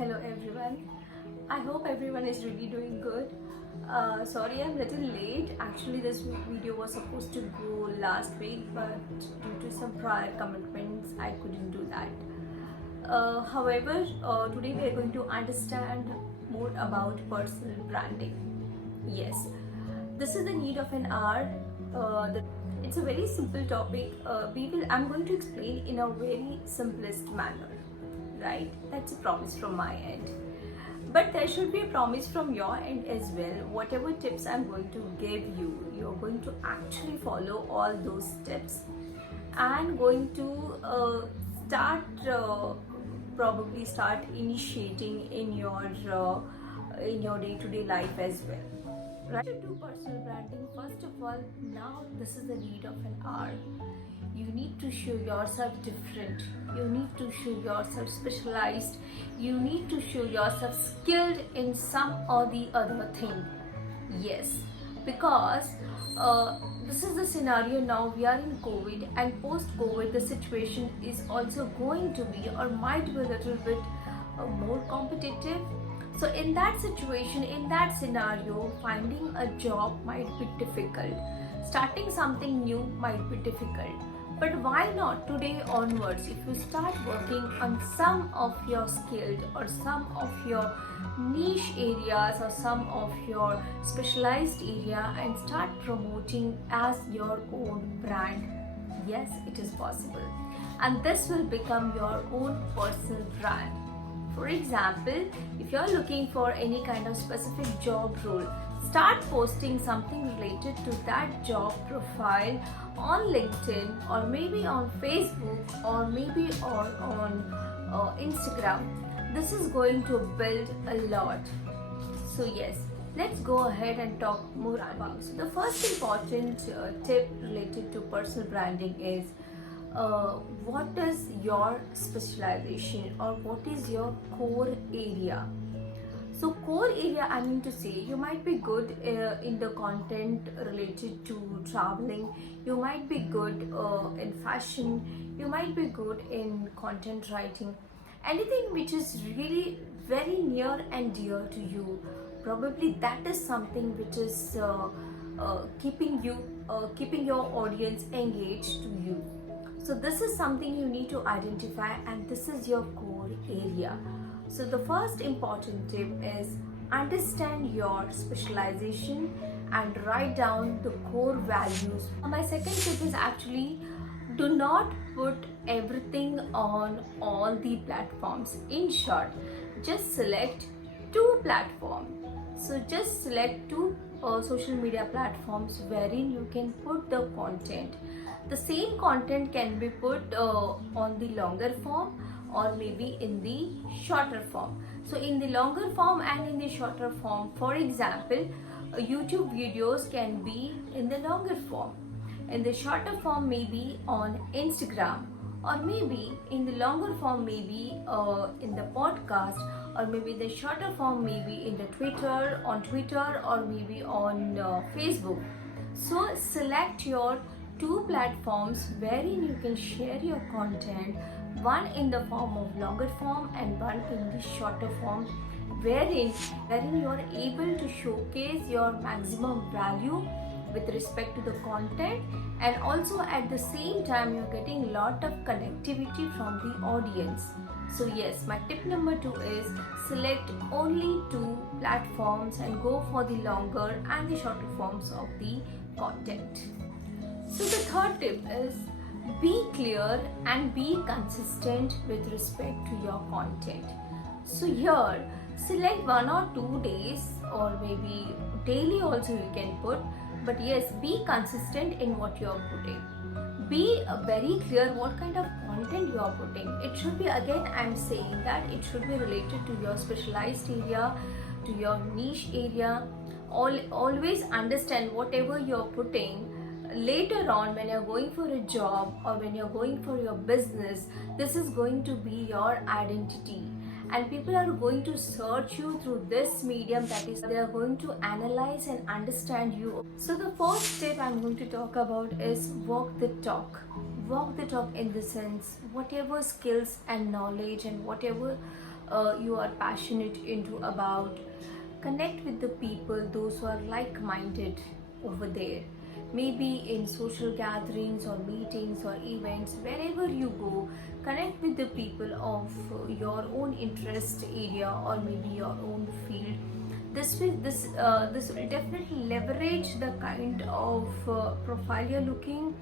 Hello everyone. I hope everyone is really doing good. Sorry I'm a little late. Actually this video was supposed to go last week, but due to some prior commitments I couldn't do that. However, today we are going to understand more about personal branding. Yes, this is the need of an hour. It's a very simple topic. I'm going to explain in a very simplest manner, right? That's a promise from my end. But there should be a promise from your end as well. Whatever tips I'm going to give you, you're going to actually follow all those steps and going to start probably start initiating in your day-to-day life as well. Right? To do personal branding, first of all, now this is the need of an hour. You need to show yourself different. You need to show yourself specialized. You need to show yourself skilled in some or the other thing. Yes, because this is the scenario now. We are in COVID, and post COVID, the situation is also going to be or might be a little bit more competitive. So in that situation, in that scenario, finding a job might be difficult. Starting something new might be difficult. But why not today onwards, if you start working on some of your skilled or some of your niche areas or some of your specialized area and start promoting as your own brand, yes, it is possible. And this will become your own personal brand. For example, if you're looking for any kind of specific job role, start posting something related to that job profile on LinkedIn or maybe on Facebook or maybe on Instagram. This is going to build a lot. So yes, let's go ahead and talk more about it. So the first important tip related to personal branding is what is your specialization or what is your core area. So core area, I mean to say, you might be good in the content related to traveling, you might be good in fashion, you might be good in content writing, anything which is really very near and dear to you. Probably that is something which is keeping your audience engaged to you. So this is something you need to identify, and this is your core area. So the first important tip is understand your specialization and write down the core values. My second tip is actually do not put everything on all the platforms. In short, just select two platforms. So just select two social media platforms wherein you can put the content. The same content can be put on the longer form or maybe in the shorter form. So in the longer form and in the shorter form, for example, YouTube videos can be in the longer form. In the shorter form, maybe on Instagram, or maybe in the longer form, maybe in the podcast, or maybe the shorter form, maybe in the Twitter, or maybe on Facebook. So select your two platforms wherein you can share your content, one in the form of longer form and one in the shorter form, wherein you are able to showcase your maximum value with respect to the content, and also at the same time you're getting a lot of connectivity from the audience. So yes, my tip number 2 is select only two platforms and go for the longer and the shorter forms of the content. So the third tip is be clear and be consistent with respect to your content. So here, select 1 or 2 days or maybe daily also you can put, but yes, be consistent in what you are putting. Be very clear what kind of content you are putting. It should be, again I'm saying that it should be related to your specialized area, to your niche area. Always understand whatever you are putting. Later on, when you're going for a job or when you're going for your business, this is going to be your identity, and people are going to search you through this medium, that is they are going to analyze and understand you. So the first tip I'm going to talk about is walk the talk. Walk the talk in the sense, whatever skills and knowledge and whatever you are passionate into about. Connect with the people, those who are like-minded over there. Maybe in social gatherings or meetings or events, wherever you go, connect with the people of your own interest area or maybe your own field. This will definitely leverage the kind of profile you're looking,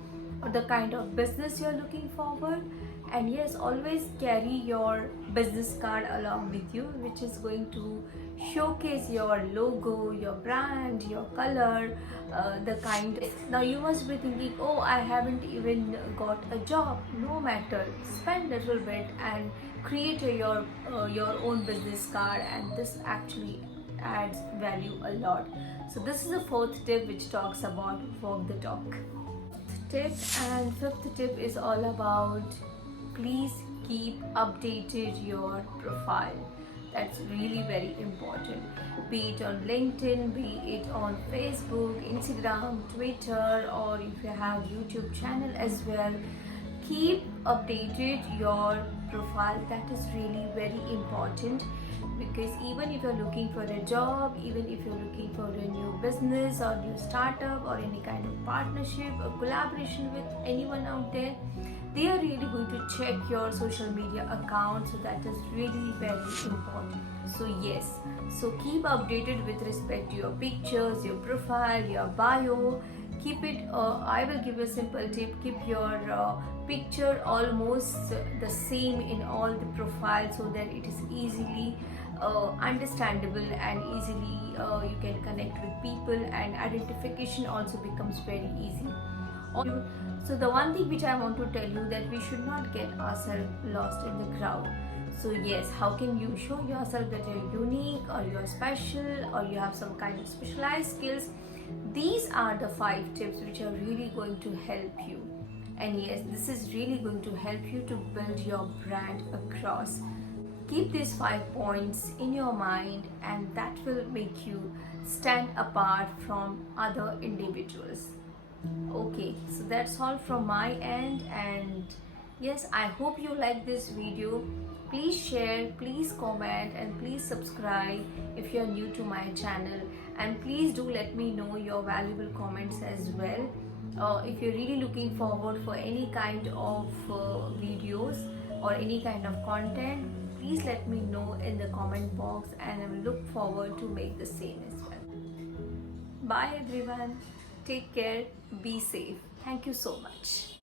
or the kind of business you're looking forward. And yes, always carry your business card along with you, which is going to showcase your logo, your brand, your color, the kind. Now you must be thinking, oh, I haven't even got a job. No matter, spend a little bit and create your own business card, and this actually adds value a lot. So this is the fourth tip which talks about walk the talk. Tip and fifth tip is all about, please keep updated your profile. That's really very important, be it on LinkedIn, be it on Facebook, Instagram, Twitter, or if you have YouTube channel as well. Keep updated your profile. That is really very important, because even if you're looking for a job, even if you're looking for a new business or new startup or any kind of partnership or collaboration with anyone out there, they are really going to check your social media account. So that is really very important. So yes, so keep updated with respect to your pictures, your profile, your bio. Keep it, I will give you a simple tip, keep your picture almost the same in all the profiles, so that it is easily understandable and easily you can connect with people, and identification also becomes very easy. So the one thing which I want to tell you, that we should not get ourselves lost in the crowd. So yes, how can you show yourself that you're unique or you're special or you have some kind of specialized skills? These are the 5 tips which are really going to help you. And yes, this is really going to help you to build your brand across. Keep these 5 points in your mind, and that will make you stand apart from other individuals. Okay, so that's all from my end, and yes, I hope you like this video. Please share, please comment, and please subscribe if you are new to my channel, and please do let me know your valuable comments as well. If you're really looking forward for any kind of videos or any kind of content, please let me know in the comment box, and I will look forward to make the same as well. Bye everyone. Take care. Be safe. Thank you so much.